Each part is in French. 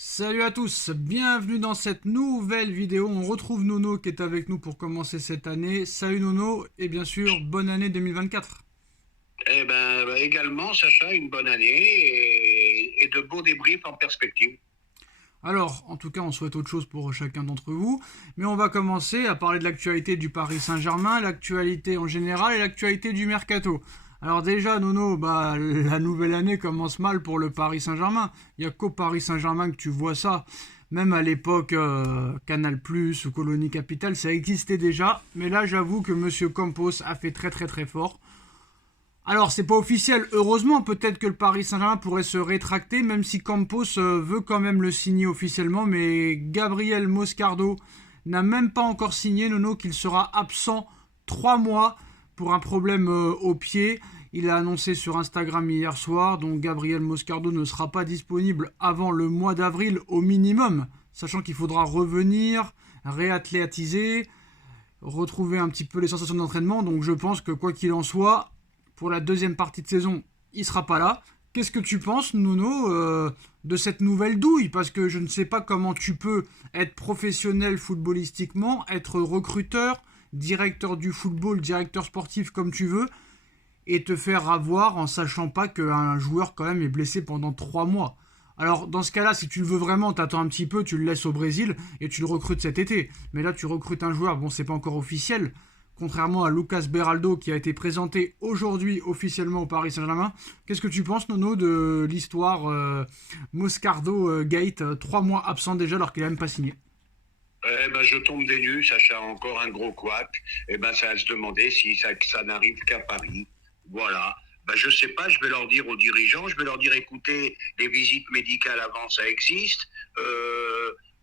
Salut à tous, bienvenue dans cette nouvelle vidéo. On retrouve Nono qui est avec nous pour commencer cette année. Salut Nono et bien sûr, bonne année 2024. Également, Sacha, une bonne année et de beaux débriefs en perspective. Alors, en tout cas, on souhaite autre chose pour chacun d'entre vous. Mais on va commencer à parler de l'actualité du Paris Saint-Germain, l'actualité en général et l'actualité du Mercato. Alors déjà, Nono, la nouvelle année commence mal pour le Paris Saint-Germain. Il n'y a qu'au Paris Saint-Germain que tu vois ça. Même à l'époque Canal+, ou Colonie Capital, ça existait déjà. Mais là, j'avoue que Monsieur Campos a fait très très très fort. Alors, c'est pas officiel. Heureusement, peut-être que le Paris Saint-Germain pourrait se rétracter, même si Campos veut quand même le signer officiellement. Mais Gabriel Moscardo n'a même pas encore signé, Nono, qu'il sera absent 3 mois pour un problème au pied. Il a annoncé sur Instagram hier soir, donc Gabriel Moscardo ne sera pas disponible avant le mois d'avril au minimum, sachant qu'il faudra revenir, réathlétiser, retrouver un petit peu les sensations d'entraînement. Donc je pense que quoi qu'il en soit, pour la deuxième partie de saison, il sera pas là. Qu'est-ce que tu penses, Nono, de cette nouvelle douille? Parce que je ne sais pas comment tu peux être professionnel footballistiquement, être recruteur, directeur du football, directeur sportif comme tu veux, et te faire avoir en sachant pas qu'un joueur quand même est blessé pendant 3 mois. Alors dans ce cas-là, si tu le veux vraiment, t'attends un petit peu, tu le laisses au Brésil et tu le recrutes cet été. Mais là, tu recrutes un joueur, bon, c'est pas encore officiel, contrairement à Lucas Beraldo qui a été présenté aujourd'hui officiellement au Paris Saint-Germain. Qu'est-ce que tu penses, Nono, de l'histoire Moscardo Gate, 3 mois absent déjà alors qu'il n'a même pas signé? Je tombe des nues, Sacha, encore un gros couac. Ça va se demander si ça n'arrive qu'à Paris. Voilà. Je sais pas, je vais leur dire aux dirigeants, je vais leur dire, écoutez, les visites médicales avant, ça existe.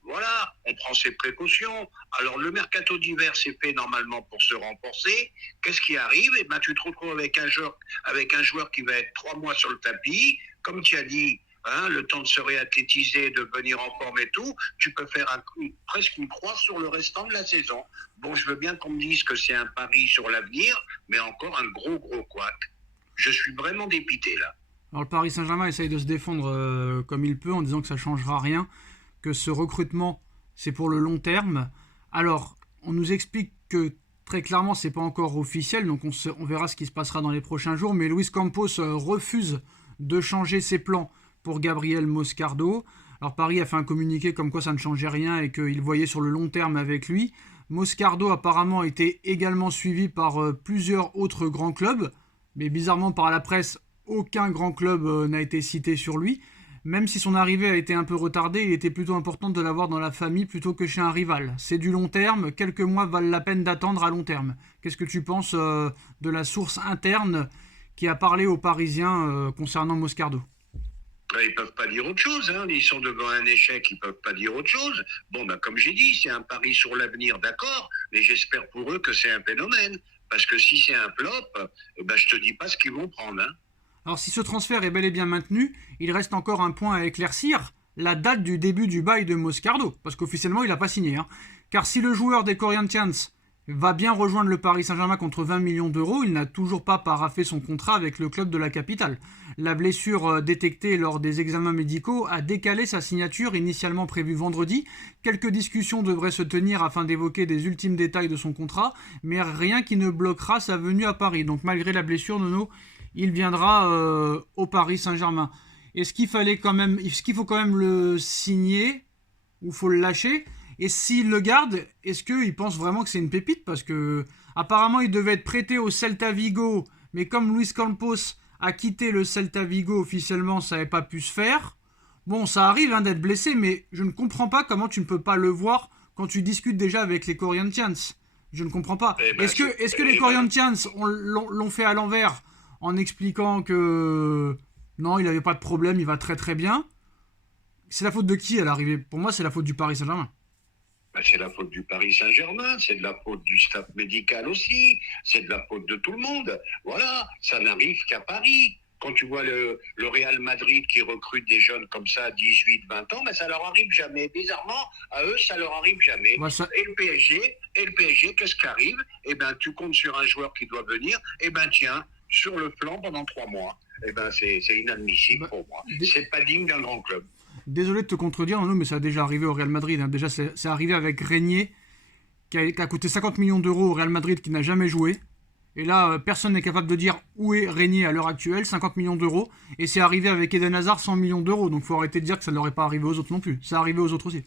Voilà, on prend ses précautions. Alors, le mercato d'hiver, c'est fait normalement pour se renforcer. Qu'est-ce qui arrive? Tu te retrouves avec un joueur qui va être 3 mois sur le tapis. Comme tu as dit, hein, le temps de se réathlétiser, de venir en forme et tout, tu peux faire presque une croix sur le restant de la saison. Bon, je veux bien qu'on me dise que c'est un pari sur l'avenir, mais encore un gros, gros couac. Je suis vraiment dépité là. Alors le Paris Saint-Germain essaye de se défendre comme il peut en disant que ça changera rien, que ce recrutement c'est pour le long terme. Alors on nous explique que très clairement c'est pas encore officiel, donc on verra ce qui se passera dans les prochains jours. Mais Luis Campos refuse de changer ses plans pour Gabriel Moscardo. Alors Paris a fait un communiqué comme quoi ça ne changeait rien et qu'il voyait sur le long terme avec lui. Moscardo apparemment a été également suivi par plusieurs autres grands clubs, mais bizarrement par la presse, aucun grand club n'a été cité sur lui. Même si son arrivée a été un peu retardée, il était plutôt important de l'avoir dans la famille plutôt que chez un rival. C'est du long terme, quelques mois valent la peine d'attendre à long terme. Qu'est-ce que tu penses de la source interne qui a parlé aux Parisiens concernant Moscardo? Ils peuvent pas dire autre chose, hein. Ils sont devant un échec, ils peuvent pas dire autre chose. Comme j'ai dit, c'est un pari sur l'avenir, d'accord, mais j'espère pour eux que c'est un phénomène. Parce que si c'est un flop, je te dis pas ce qu'ils vont prendre, hein. Alors si ce transfert est bel et bien maintenu, il reste encore un point à éclaircir, la date du début du bail de Moscardo, parce qu'officiellement il n'a pas signé. Hein. Car si le joueur des Corinthians va bien rejoindre le Paris Saint-Germain contre 20 millions d'euros, il n'a toujours pas paraphé son contrat avec le club de la capitale. La blessure détectée lors des examens médicaux a décalé sa signature initialement prévue vendredi. Quelques discussions devraient se tenir afin d'évoquer des ultimes détails de son contrat, mais rien qui ne bloquera sa venue à Paris. Donc malgré la blessure, Nono, il viendra au Paris Saint-Germain. Est-ce qu'il faut quand même le signer ou faut le lâcher? Et s'il le garde, est-ce qu'il pense vraiment que c'est une pépite? Parce que apparemment il devait être prêté au Celta Vigo, mais comme Luis Campos a quitté le Celta Vigo officiellement, ça n'avait pas pu se faire. Bon, ça arrive hein, d'être blessé, mais je ne comprends pas comment tu ne peux pas le voir quand tu discutes déjà avec les Corinthians. Je ne comprends pas. Est-ce que les Corinthians l'ont fait à l'envers en expliquant que non, il n'avait pas de problème, il va très très bien? C'est la faute de qui à l'arrivée? Pour moi, c'est la faute du Paris Saint-Germain. C'est la faute du Paris Saint-Germain, c'est de la faute du staff médical aussi, c'est de la faute de tout le monde. Voilà, ça n'arrive qu'à Paris. Quand tu vois le Real Madrid qui recrute des jeunes comme ça, 18, 20 ans, ça leur arrive jamais. Bizarrement, à eux, ça leur arrive jamais. Bah, ça... Et le PSG, qu'est-ce qui arrive? Tu comptes sur un joueur qui doit venir, tiens, sur le flanc pendant 3 mois. C'est inadmissible bah, pour moi. des... C'est pas digne d'un grand club. désolé de te contredire, non, mais ça a déjà arrivé au Real Madrid. Hein. Déjà, c'est arrivé avec Régnier, qui a coûté 50 millions d'euros au Real Madrid, qui n'a jamais joué. Et là, personne n'est capable de dire où est Régnier à l'heure actuelle, 50 millions d'euros. Et c'est arrivé avec Eden Hazard, 100 millions d'euros. Donc il faut arrêter de dire que ça n'aurait pas arrivé aux autres non plus. Ça arrivé aux autres aussi.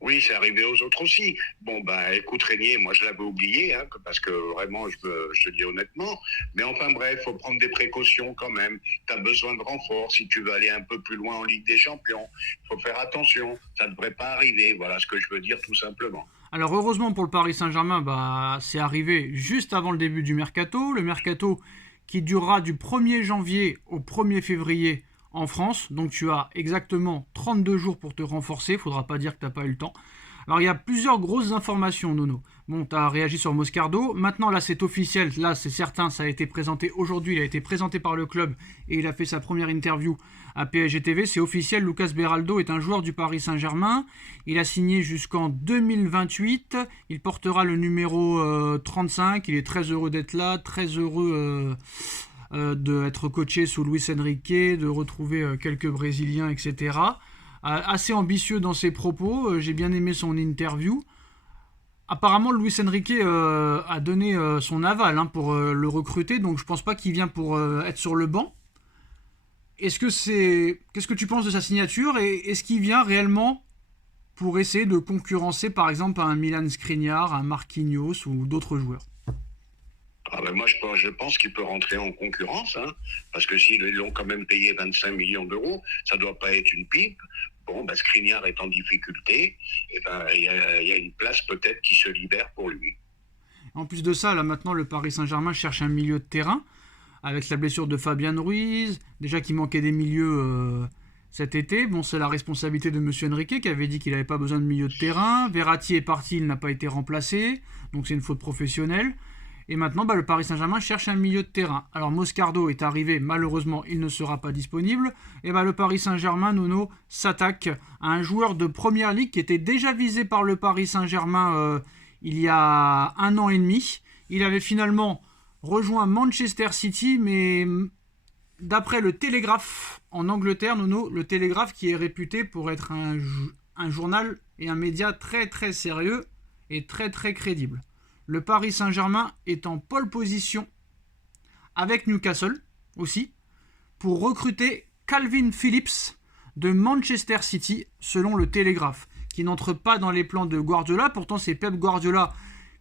Oui, c'est arrivé aux autres aussi. Bon, bah, écoute, Régnier, moi, je l'avais oublié, hein, parce que vraiment, je te dis honnêtement. Mais enfin, bref, faut prendre des précautions quand même. Tu as besoin de renfort si tu veux aller un peu plus loin en Ligue des Champions. Il faut faire attention. Ça ne devrait pas arriver. Voilà ce que je veux dire, tout simplement. Alors, heureusement pour le Paris Saint-Germain, c'est arrivé juste avant le début du mercato. Le mercato qui durera du 1er janvier au 1er février en France. Donc tu as exactement 32 jours pour te renforcer. Il ne faudra pas dire que tu n'as pas eu le temps. Alors il y a plusieurs grosses informations, Nono. Bon, tu as réagi sur Moscardo. Maintenant, là, c'est officiel. Là, c'est certain. Ça a été présenté aujourd'hui. Il a été présenté par le club et il a fait sa première interview à PSG TV. C'est officiel. Lucas Beraldo est un joueur du Paris Saint-Germain. Il a signé jusqu'en 2028. Il portera le numéro 35. Il est très heureux d'être là. Très heureux d'être coaché sous Luis Enrique, de retrouver quelques Brésiliens, etc. Assez ambitieux dans ses propos, j'ai bien aimé son interview. Apparemment, Luis Enrique a donné son aval pour le recruter, donc je pense pas qu'il vient pour être sur le banc. Qu'est-ce que tu penses de sa signature et est-ce qu'il vient réellement pour essayer de concurrencer par exemple un Milan Skriniar, un Marquinhos ou d'autres joueurs? Ah ben moi, je pense qu'il peut rentrer en concurrence, hein, parce que s'ils l'ont quand même payé 25 millions d'euros, ça ne doit pas être une pipe. Bon, Skriniar est en difficulté, et y a une place peut-être qui se libère pour lui. En plus de ça, là maintenant, le Paris Saint-Germain cherche un milieu de terrain, avec la blessure de Fabian Ruiz, déjà qu'il manquait des milieux cet été. Bon, c'est la responsabilité de M. Enrique, qui avait dit qu'il n'avait pas besoin de milieu de terrain. Verratti est parti, il n'a pas été remplacé, donc c'est une faute professionnelle. Et maintenant, le Paris Saint-Germain cherche un milieu de terrain. Alors Moscardo est arrivé, malheureusement, il ne sera pas disponible. Et le Paris Saint-Germain, Nono, s'attaque à un joueur de première ligue qui était déjà visé par le Paris Saint-Germain il y a 1 an et demi. Il avait finalement rejoint Manchester City, mais d'après le Télégraphe en Angleterre, Nono, le Télégraphe qui est réputé pour être un journal et un média très très sérieux et très très crédible. Le Paris Saint-Germain est en pole position avec Newcastle aussi pour recruter Calvin Phillips de Manchester City selon le Télégraphe, qui n'entre pas dans les plans de Guardiola. Pourtant c'est Pep Guardiola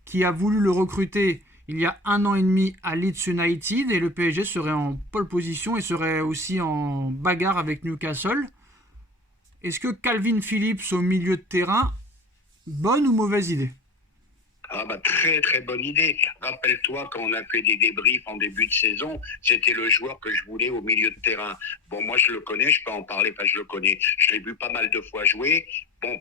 qui a voulu le recruter il y a 1 an et demi à Leeds United et le PSG serait en pole position et serait aussi en bagarre avec Newcastle. Est-ce que Calvin Phillips au milieu de terrain, bonne ou mauvaise idée? Très très bonne idée. Rappelle-toi quand on a fait des débriefs en début de saison, c'était le joueur que je voulais au milieu de terrain. Bon, moi je le connais, je peux en parler, je le connais. Je l'ai vu pas mal de fois jouer. Bon,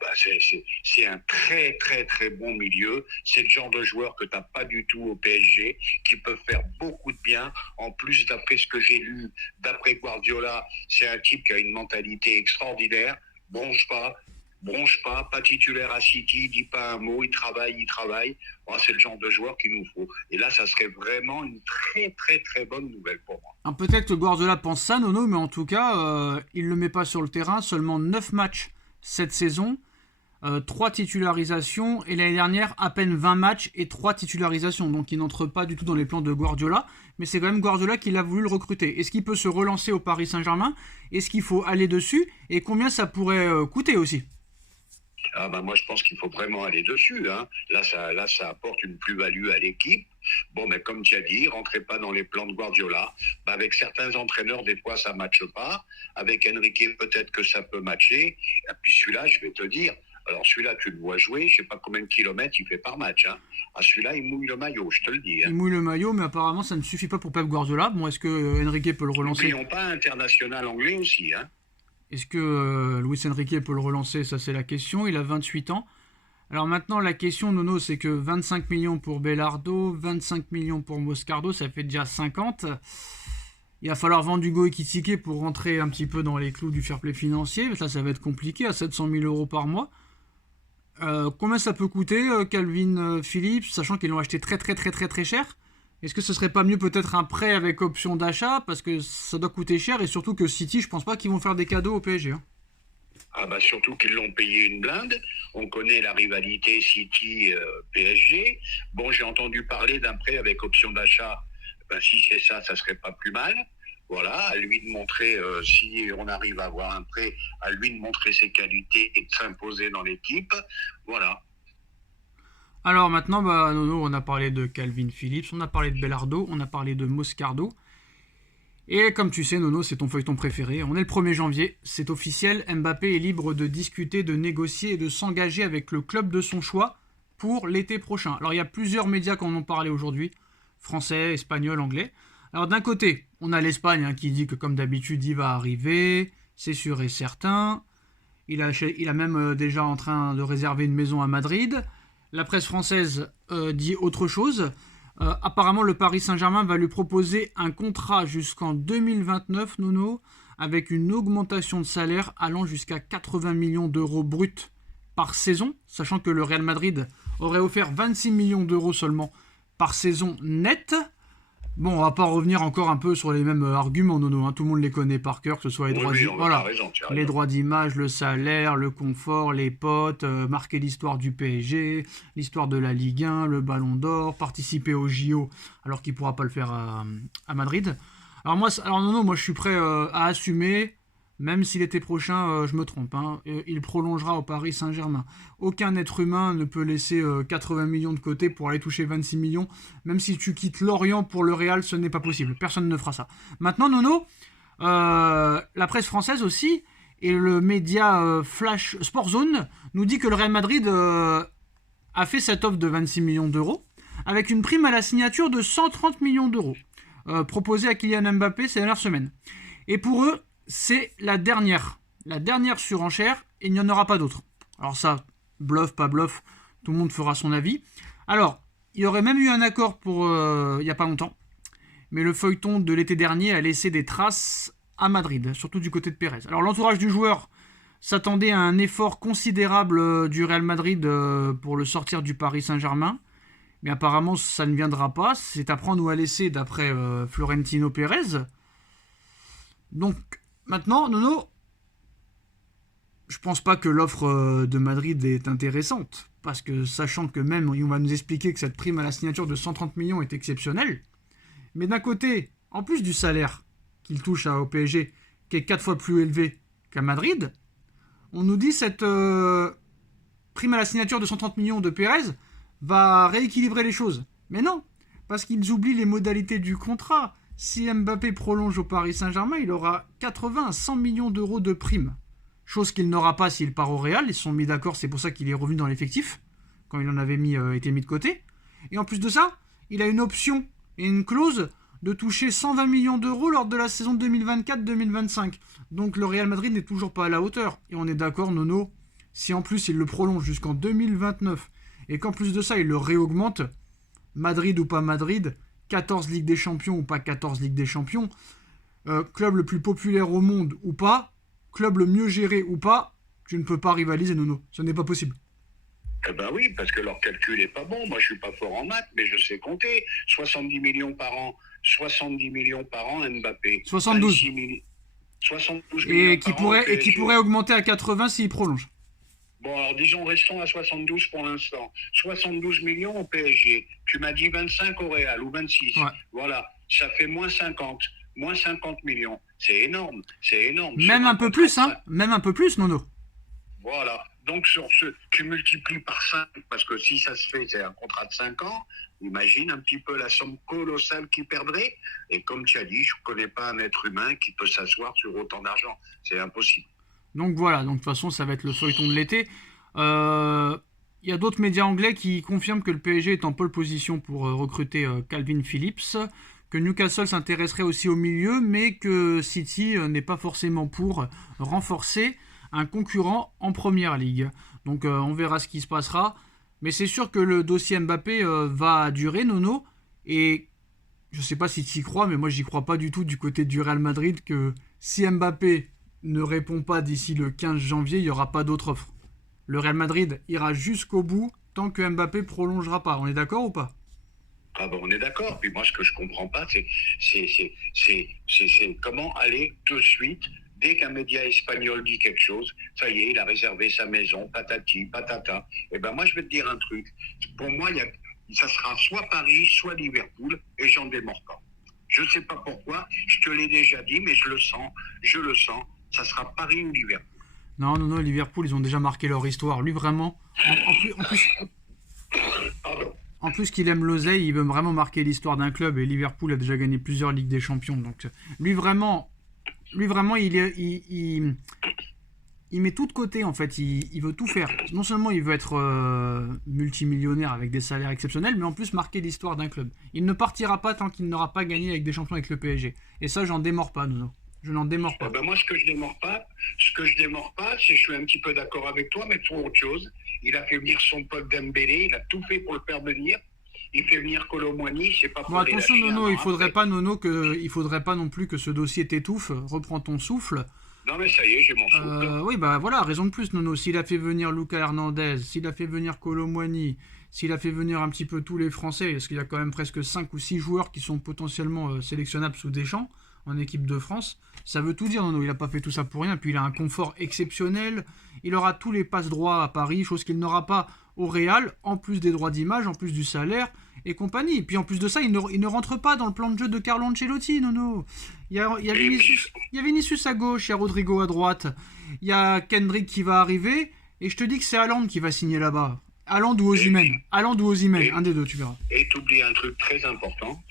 c'est un très très très bon milieu. C'est le genre de joueur que tu n'as pas du tout au PSG, qui peut faire beaucoup de bien. En plus, d'après ce que j'ai lu, d'après Guardiola, c'est un type qui a une mentalité extraordinaire. Bronche pas titulaire à City, dit pas un mot, il travaille. Bon, c'est le genre de joueur qu'il nous faut. Et là, ça serait vraiment une très très très bonne nouvelle pour moi. Alors, peut-être que Guardiola pense ça, Nono, mais en tout cas, il ne le met pas sur le terrain. Seulement 9 matchs cette saison, 3 titularisations, et l'année dernière, à peine 20 matchs et 3 titularisations. Donc il n'entre pas du tout dans les plans de Guardiola, mais c'est quand même Guardiola qui l'a voulu le recruter. Est-ce qu'il peut se relancer au Paris Saint-Germain? Est-ce qu'il faut aller dessus? Et combien ça pourrait coûter aussi? Moi, je pense qu'il faut vraiment aller dessus. Hein. Là, ça apporte une plus-value à l'équipe. Bon, mais comme tu as dit, rentrez pas dans les plans de Guardiola. Avec certains entraîneurs, des fois, ça ne matche pas. Avec Enrique, peut-être que ça peut matcher. Et puis celui-là, je vais te dire, alors celui-là, tu le vois jouer, je ne sais pas combien de kilomètres il fait par match. Hein. Celui-là, il mouille le maillot, je te le dis. Hein. Il mouille le maillot, mais apparemment, ça ne suffit pas pour Pep Guardiola. Bon, est-ce que Enrique peut le relancer? N'oublions pas international anglais aussi, hein. Est-ce que Luis Enrique peut le relancer? Ça, c'est la question. Il a 28 ans. Alors maintenant, la question, Nono, c'est que 25 millions pour Belardo, 25 millions pour Moscardo, ça fait déjà 50. Il va falloir vendre Hugo Ekitike pour rentrer un petit peu dans les clous du fair play financier. Mais ça va être compliqué, à 700 000 euros par mois. Combien ça peut coûter, Calvin Phillips, sachant qu'ils l'ont acheté très très très très très cher? Est-ce que ce serait pas mieux peut-être un prêt avec option d'achat, parce que ça doit coûter cher, et surtout que City, je pense pas qu'ils vont faire des cadeaux au PSG. Hein. Ah bah surtout qu'ils l'ont payé une blinde. On connaît la rivalité City-PSG. Bon, j'ai entendu parler d'un prêt avec option d'achat. Ben, si c'est ça, ça serait pas plus mal. Voilà, à lui de montrer, si on arrive à avoir un prêt, à lui de montrer ses qualités et de s'imposer dans l'équipe. Voilà. Alors maintenant, bah, Nono, on a parlé de Calvin Phillips, on a parlé de Bellardo, on a parlé de Moscardo. Et comme tu sais, Nono, c'est ton feuilleton préféré. On est le 1er janvier, c'est officiel. Mbappé est libre de discuter, de négocier et de s'engager avec le club de son choix pour l'été prochain. Alors il y a plusieurs médias qui en ont parlé aujourd'hui, français, espagnol, anglais. Alors d'un côté, on a l'Espagne qui dit que comme d'habitude, il va arriver, c'est sûr et certain. Il a même déjà en train de réserver une maison à Madrid. La presse française dit autre chose. Apparemment, le Paris Saint-Germain va lui proposer un contrat jusqu'en 2029, Nono, avec une augmentation de salaire allant jusqu'à 80 millions d'euros bruts par saison, sachant que le Real Madrid aurait offert 26 millions d'euros seulement par saison nette. Bon, on va pas revenir encore un peu sur les mêmes arguments, Nono, hein. Tout le monde les connaît par cœur, que ce soit les droits les droits d'image, le salaire, le confort, les potes, marquer l'histoire du PSG, l'histoire de la Ligue 1, le Ballon d'Or, participer au JO alors qu'il pourra pas le faire à Madrid. Alors Nono, moi je suis prêt à assumer, même si l'été prochain je me trompe, hein, il prolongera au Paris Saint-Germain. Aucun être humain ne peut laisser 80 millions de côté pour aller toucher 26 millions. Même si tu quittes Lorient pour le Real, ce n'est pas possible. Personne ne fera ça. Maintenant, Nono, la presse française aussi et le média Flash Sport Zone nous dit que le Real Madrid a fait cette offre de 26 millions d'euros avec une prime à la signature de 130 millions d'euros proposée à Kylian Mbappé ces dernières semaines. Et pour eux, c'est la dernière surenchère et il n'y en aura pas d'autre. Alors ça, bluff, pas bluff, tout le monde fera son avis. Alors, il y aurait même eu un accord pour il n'y a pas longtemps, mais le feuilleton de l'été dernier a laissé des traces à Madrid, surtout du côté de Pérez. Alors l'entourage du joueur s'attendait à un effort considérable du Real Madrid pour le sortir du Paris Saint-Germain, mais apparemment ça ne viendra pas, c'est à prendre ou à laisser d'après Florentino Pérez. Donc maintenant, Nono, je pense pas que l'offre de Madrid est intéressante, parce que sachant que même on va nous expliquer que cette prime à la signature de 130 millions est exceptionnelle, mais d'un côté, en plus du salaire qu'il touche au PSG, qui est 4 fois plus élevé qu'à Madrid, on nous dit cette prime à la signature de 130 millions de Pérez va rééquilibrer les choses. Mais non, parce qu'ils oublient les modalités du contrat. Si Mbappé prolonge au Paris Saint-Germain, il aura 80 à 100 millions d'euros de primes. Chose qu'il n'aura pas s'il part au Real. Ils se sont mis d'accord, c'est pour ça qu'il est revenu dans l'effectif, quand il en avait été mis de côté. Et en plus de ça, il a une option et une clause de toucher 120 millions d'euros lors de la saison 2024-2025. Donc le Real Madrid n'est toujours pas à la hauteur. Et on est d'accord, Nono, si en plus il le prolonge jusqu'en 2029, et qu'en plus de ça il le réaugmente, Madrid ou pas Madrid, 14 Ligues des Champions ou pas 14 Ligues des Champions, club le plus populaire au monde ou pas, club le mieux géré ou pas, tu ne peux pas rivaliser, Nono. Ce n'est pas possible. Eh ben oui, parce que leur calcul est pas bon. Moi, je suis pas fort en maths, mais je sais compter. 70 millions par an, Mbappé. 72. 72 millions et qui pourrait augmenter à 80 s'il prolonge. Bon, alors disons, restons à 72 pour l'instant. 72 millions au PSG. Tu m'as dit 25 au Real, ou 26. Ouais. Voilà, ça fait moins 50. Moins 50 millions. C'est énorme. Même un peu plus, hein. Même un peu plus, Nono. Voilà. Donc, sur ce, tu multiplies par 5, parce que si ça se fait, c'est un contrat de 5 ans. Imagine un petit peu la somme colossale qu'il perdrait. Et comme tu as dit, je ne connais pas un être humain qui peut s'asseoir sur autant d'argent. C'est impossible. Donc voilà, donc de toute façon, ça va être le feuilleton de l'été. Il y a d'autres médias anglais qui confirment que le PSG est en pole position pour recruter Calvin Phillips, que Newcastle s'intéresserait aussi au milieu, mais que City n'est pas forcément pour renforcer un concurrent en première ligue. Donc on verra ce qui se passera. Mais c'est sûr que le dossier Mbappé va durer, Nono. Et je ne sais pas si tu y crois, mais moi j'y crois pas du tout du côté du Real Madrid, que si Mbappé ne répond pas d'ici le 15 janvier, il n'y aura pas d'autre offre. Le Real Madrid ira jusqu'au bout tant que Mbappé prolongera pas. On est d'accord ou pas ? Ah ben on est d'accord. Puis moi ce que je comprends pas, c'est comment aller de suite Dès qu'un média espagnol dit quelque chose, ça y est, il a réservé sa maison, patati, patata. Et ben moi, je vais te dire un truc. Pour moi, ça sera soit Paris, soit Liverpool, et j'en démords pas. Je ne sais pas pourquoi, je te l'ai déjà dit, mais je le sens. Ça sera Paris ou Liverpool. Non, non, non, Liverpool, ils ont déjà marqué leur histoire. Lui, vraiment, Pardon. en plus qu'il aime l'oseille, il veut vraiment marquer l'histoire d'un club. Et Liverpool a déjà gagné plusieurs Ligues des Champions. Donc, lui, vraiment, il met tout de côté, en fait. Il veut tout faire. Non seulement il veut être multimillionnaire avec des salaires exceptionnels, mais en plus marquer l'histoire d'un club. Il ne partira pas tant qu'il n'aura pas gagné avec des champions avec le PSG. Et ça, j'en démords pas, Nono. Je n'en démords pas. Ben moi, ce que je démords pas, c'est que je suis un petit peu d'accord avec toi, mais pour autre chose. Il a fait venir son pote Dembélé, il a tout fait pour le faire venir. Il fait venir Kolo Muani, c'est pas pour Bon, attention, les lâcher Nono, un il an faudrait après. pas, Nono, il faudrait pas non plus que ce dossier t'étouffe. Reprends ton souffle. Non, mais ça y est, j'ai mon souffle. Oui, bah voilà, raison de plus, Nono. S'il a fait venir Lucas Hernandez, s'il a fait venir Kolo Muani, s'il a fait venir un petit peu tous les Français, parce qu'il y a quand même presque 5 ou 6 joueurs qui sont potentiellement sélectionnables sous Deschamps en équipe de France, ça veut tout dire, Nono. Il n'a pas fait tout ça pour rien. Puis il a un confort exceptionnel. Il aura tous les passes droits à Paris, chose qu'il n'aura pas au Real, en plus des droits d'image, en plus du salaire et compagnie. Et puis en plus de ça, il ne rentre pas dans le plan de jeu de Carlo Ancelotti, Nono. Il y a Vinicius à gauche, il y a Rodrigo à droite, il y a Kendrick qui va arriver, et je te dis que c'est Haaland qui va signer là-bas. Haaland ou Osimhen. Haaland ou Osimhen, un des deux, tu verras. Et t'oublies un truc très important,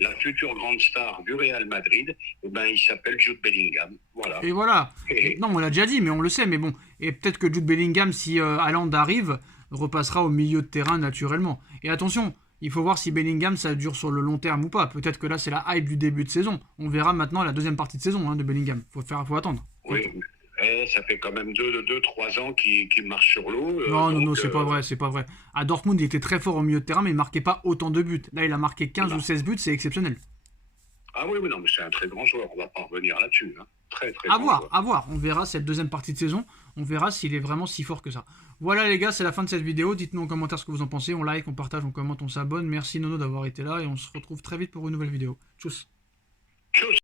la future grande star du Real Madrid, eh ben, il s'appelle Jude Bellingham. Voilà. Et voilà. Non, on l'a déjà dit, mais on le sait, mais bon. Et peut-être que Jude Bellingham, si Haaland arrive, repassera au milieu de terrain naturellement. Et attention, il faut voir si Bellingham, ça dure sur le long terme ou pas. Peut-être que là, c'est la hype du début de saison. On verra maintenant la deuxième partie de saison de Bellingham. Faut attendre. Oui, ça fait quand même 2-3 ans qu'il marche sur l'eau. Non, non, c'est pas vrai, c'est pas vrai. À Dortmund, il était très fort au milieu de terrain, mais il marquait pas autant de buts. Là, il a marqué 15 ou 16 buts, c'est exceptionnel. Ah oui, non, mais c'est un très grand joueur, on va pas revenir là-dessus. Hein. Très, très À grand voir, joueur. à voir. On verra cette deuxième partie de saison. On verra s'il est vraiment si fort que ça. Voilà les gars, c'est la fin de cette vidéo. Dites-nous en commentaire ce que vous en pensez. On like, on partage, on commente, on s'abonne. Merci Nono d'avoir été là et on se retrouve très vite pour une nouvelle vidéo. Tchuss. Tchuss.